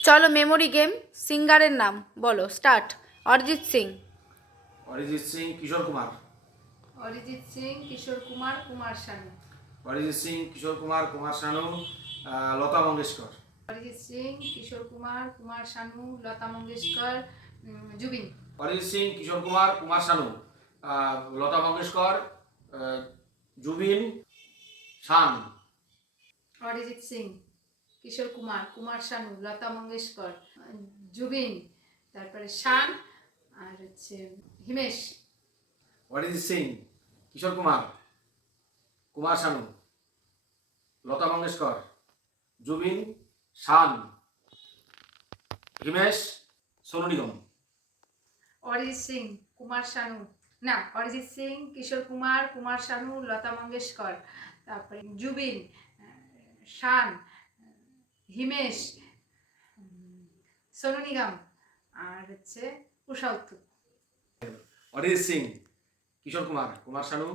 চলো memory game. সিঙ্গারের নাম বলো। স্টার্ট। অরিজিৎ সিং। অরিজিৎ সিং, কিশোর কুমার। অরিজিৎ সিং, কিশোর কুমার, কুমার শানু। অরিজিৎ সিং, কিশোর কুমার, কুমার শানু, লতা মঙ্গেশকর। অরিজিৎ সিং, কিশোর কুমার, কুমার শানু, লতা মঙ্গেশকর, জুবিন। অরিজিৎ সিং, কিশোর কুমার, কুমার শানু, লতা মঙ্গেশকর, জুবিন, শান। অরিজিৎ সিং, কিশোর কুমার, কুমার শানু, লতা মঙ্গেশকর, জুবিন, তারপরে শান, আর হচ্ছে হিমেশ। অরিজিৎ সিং, কিশোর কুমার, কুমার শানু, লতা মঙ্গেশকর, জুবিন, শান, হিমেশ, সোনু নিগম। অরিজিৎ সিং, কুমার শানু, না, অরিজিৎ সিং, কিশোর কুমার, কুমার শানু, লতা মঙ্গেশকর, তারপরে জুবিন, শান, হিমেশ, সোনু নিগম, আর হচ্ছে উষা উত্থুপ। অরিজিৎ সিং, কিশোর কুমার, কুমার শানু,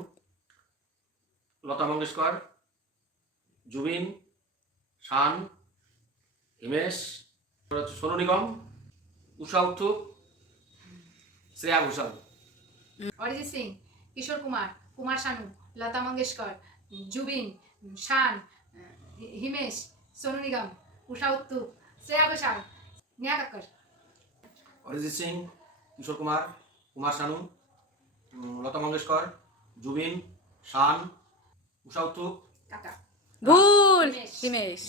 লতা মঙ্গেশকর, জুবিন, শান, হিমেশ, সোনু নিগম, উষা উত্থুপ, শ্রেয়া ঘোষাল। অরিজিৎ সিং, কিশোর কুমার, কুমার শানু, লতা মঙ্গেশকর, জুবিন, শান, হিমেশ, সোনু নিগম, উষা উত্থুপ, শ্রেয়া ঘোষাল, নেহা কক্কর। অরিজিৎ সিং, কিশোর কুমার, কুমার শানু, লতা মঙ্গেশকর, জুবিন, শান, উষা উত্থুপ, কাকা। ভুল। হিমেশ। হিমেশ।